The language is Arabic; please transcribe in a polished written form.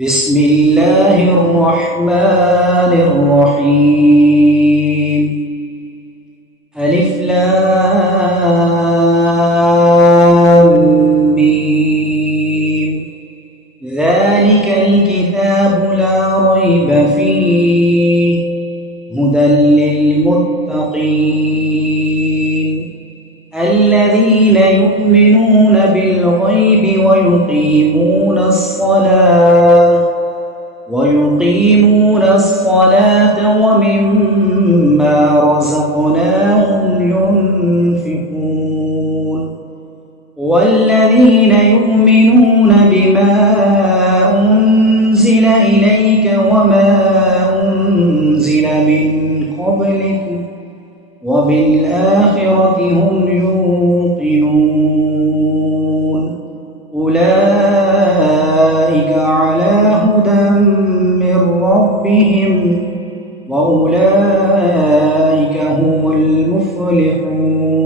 بسم الله الرحمن الرحيم. ألف لام ميم. ذلك الكتاب لا ريب فيه هدى للمتقين الذين يؤمنون بالغيب ويقيمون الصلاة ومما رزقناهم ينفقون والذين يؤمنون بما أنزل إليك وما أنزل من قبلك وبالآخرة هم يوقنون أولئك على هدى من ربهم وأولئك هم المفلحون.